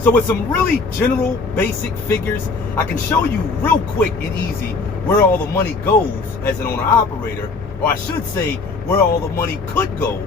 So with some really general basic figures, I can show you real quick and easy where all the money goes as an owner operator, or I should say where all the money could go.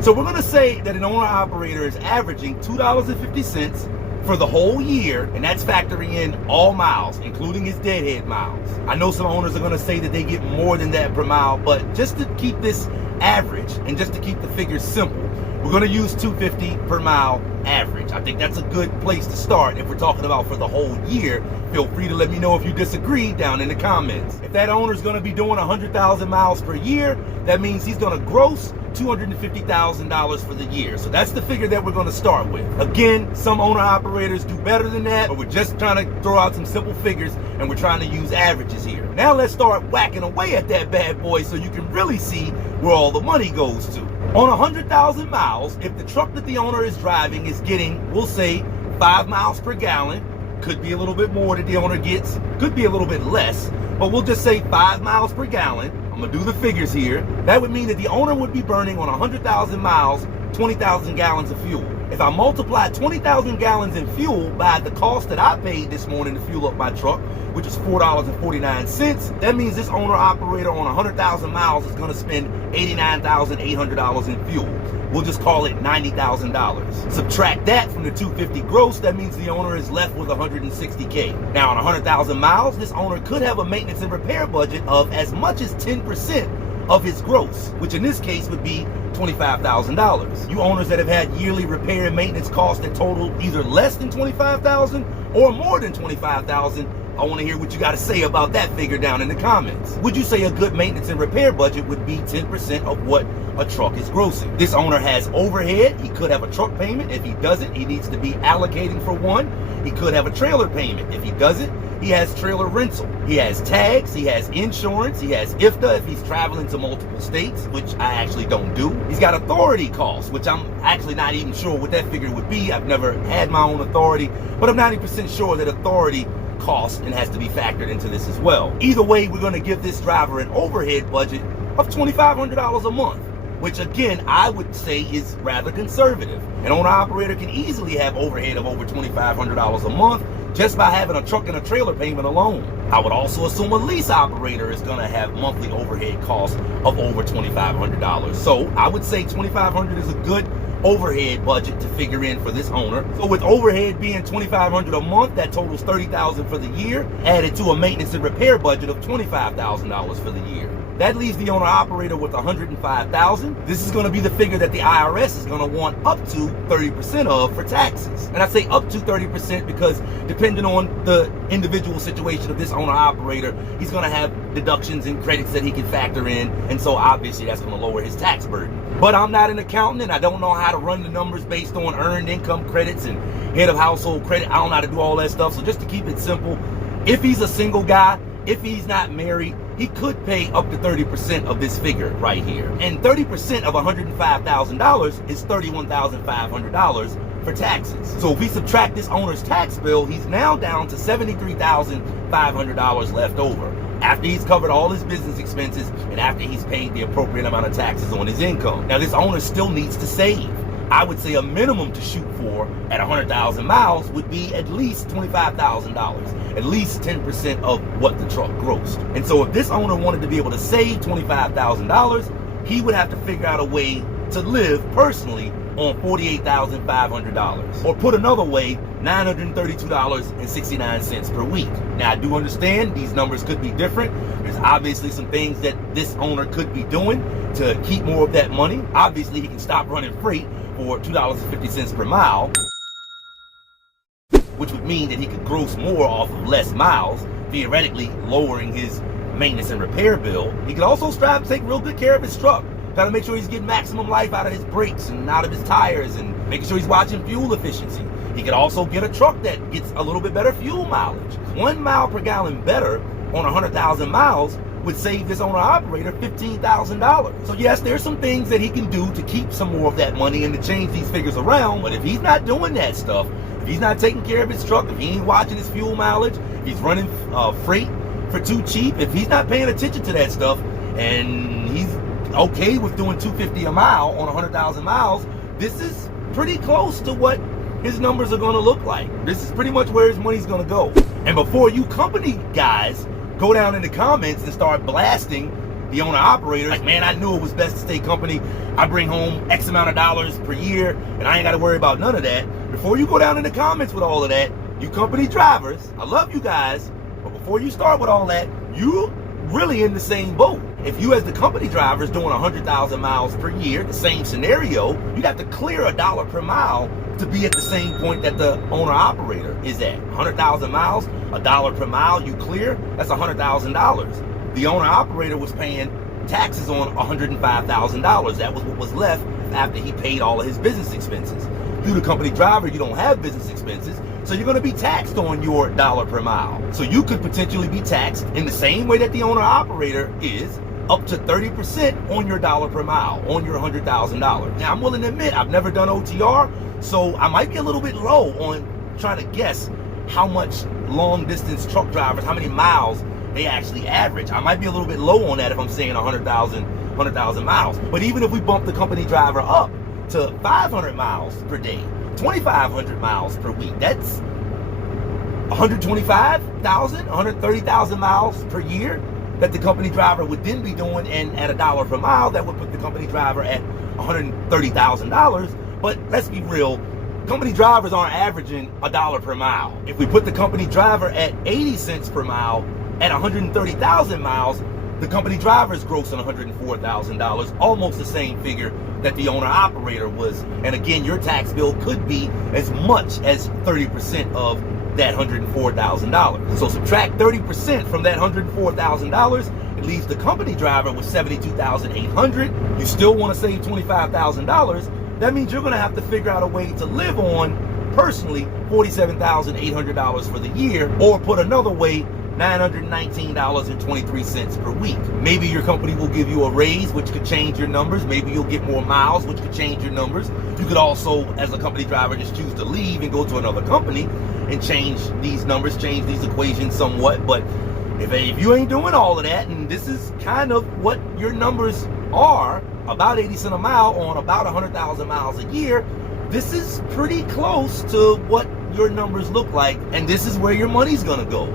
So we're gonna say that an owner operator is averaging $2.50 for the whole year, and that's factoring in all miles, including his deadhead miles. I know some owners are gonna say that they get more than that per mile, but just to keep this average and just to keep the figures simple, we're gonna use $2.50 per mile average. I think that's a good place to start if we're talking about for the whole year. Feel free to let me know if you disagree down in the comments. If that owner's gonna be doing 100,000 miles per year, that means he's gonna gross $250,000 for the year. So that's the figure that we're gonna start with. Again, some owner operators do better than that, but we're just trying to throw out some simple figures and we're trying to use averages here. Now let's start whacking away at that bad boy so you can really see where all the money goes to. On 100,000 miles, if the truck that the owner is driving is getting, we'll say 5 miles per gallon, could be a little bit more that the owner gets, could be a little bit less, but we'll just say 5 miles per gallon. I'm gonna do the figures here. That would mean that the owner would be burning on 100,000 miles, 20,000 gallons of fuel. If I multiply 20,000 gallons in fuel by the cost that I paid this morning to fuel up my truck, which is $4.49, that means this owner operator on 100,000 miles is gonna spend $89,800 in fuel. We'll just call it $90,000. Subtract that from the $250 gross, that means the owner is left with $160K. Now on 100,000 miles, this owner could have a maintenance and repair budget of as much as 10% of his gross, which in this case would be $25,000. You owners that have had yearly repair and maintenance costs that total either less than $25,000 or more than $25,000, I want to hear what you got to say about that figure down in the comments. Would you say a good maintenance and repair budget would be 10% of what a truck is grossing? This owner has overhead. He could have a truck payment. If he doesn't, he needs to be allocating for one. He could have a trailer payment. If he doesn't, he has trailer rental. He has tags, he has insurance, he has IFTA if he's traveling to multiple states, which I actually don't do. He's got authority costs, which I'm actually not even sure what that figure would be. I've never had my own authority, but I'm 90% sure that authority cost and has to be factored into this as well. Either way, we're gonna give this driver an overhead budget of $2,500 a month, which again, I would say is rather conservative. An owner operator can easily have overhead of over $2,500 a month just by having a truck and a trailer payment alone. I would also assume a lease operator is gonna have monthly overhead costs of over $2,500. So I would say $2,500 is a good overhead budget to figure in for this owner. So with overhead being $2,500 a month, that totals $30,000 for the year, added to a maintenance and repair budget of $25,000 for the year. That leaves the owner operator with $105,000. This is gonna be the figure that the IRS is gonna want up to 30% of for taxes. And I say up to 30% because depending on the individual situation of this owner operator, he's gonna have deductions and credits that he can factor in. And so obviously that's gonna lower his tax burden. But I'm not an accountant and I don't know how to run the numbers based on earned income credits and head of household credit. I don't know how to do all that stuff. So just to keep it simple, if he's a single guy, if he's not married, he could pay up to 30% of this figure right here. And 30% of $105,000 is $31,500 for taxes. So if we subtract this owner's tax bill, he's now down to $73,500 left over after he's covered all his business expenses and after he's paid the appropriate amount of taxes on his income. Now this owner still needs to save. I would say a minimum to shoot for at 100,000 miles would be at least $25,000, at least 10% of what the truck grossed. And so if this owner wanted to be able to save $25,000, he would have to figure out a way to live personally on $48,500. Or put another way, $932.69 per week. Now I do understand these numbers could be different. There's obviously some things that this owner could be doing to keep more of that money. Obviously he can stop running freight for $2.50 per mile, which would mean that he could gross more off of less miles, theoretically lowering his maintenance and repair bill. He could also strive to take real good care of his truck. Got to make sure he's getting maximum life out of his brakes and out of his tires and making sure he's watching fuel efficiency. He could also get a truck that gets a little bit better fuel mileage. 1 mile per gallon better on 100,000 miles would save this owner operator $15,000. So yes, there's some things that he can do to keep some more of that money and to change these figures around. But if he's not doing that stuff, if he's not taking care of his truck, if he ain't watching his fuel mileage, if he's running freight for too cheap, if he's not paying attention to that stuff and he's okay with doing $250 a mile on 100,000 miles, this is pretty close to what his numbers are gonna look like. This is pretty much where his money's gonna go. And before you company guys go down in the comments and start blasting the owner operator, like, man, I knew it was best to stay company. I bring home X amount of dollars per year and I ain't gotta worry about none of that. Before you go down in the comments with all of that, you company drivers, I love you guys, but before you start with all that, you really in the same boat. If you as the company driver is doing 100,000 miles per year, the same scenario, you got to clear $1 per mile to be at the same point that the owner operator is at. 100,000 miles, $1 per mile you clear, that's $100,000. The owner operator was paying taxes on $105,000. That was what was left after he paid all of his business expenses. You the company driver, you don't have business expenses, so you're gonna be taxed on your $1 per mile. So you could potentially be taxed in the same way that the owner operator is, up to 30% on your $1 per mile, on your $100,000. Now I'm willing to admit, I've never done OTR, so I might be a little bit low on trying to guess how much long distance truck drivers, how many miles they actually average. I might be a little bit low on that if I'm saying 100,000 miles. But even if we bump the company driver up to 500 miles per day, 2,500 miles per week, that's 125,000, 130,000 miles per year that the company driver would then be doing, and at $1 per mile, that would put the company driver at $130,000. But let's be real, company drivers aren't averaging $1 per mile. If we put the company driver at 80 cents per mile at 130,000 miles, the company driver is grossing $104,000, almost the same figure that the owner operator was. And again, your tax bill could be as much as 30% of that $104,000. So subtract 30% from that $104,000, it leaves the company driver with $72,800. You still want to save $25,000. That means you're going to have to figure out a way to live on, personally, $47,800 for the year, or put another way, $919.23 per week. Maybe your company will give you a raise, which could change your numbers. Maybe you'll get more miles, which could change your numbers. You could also, as a company driver, just choose to leave and go to another company and change these numbers, change these equations somewhat. But if you ain't doing all of that, and this is kind of what your numbers are, about 80 cents a mile on about 100,000 miles a year, this is pretty close to what your numbers look like, and this is where your money's gonna go.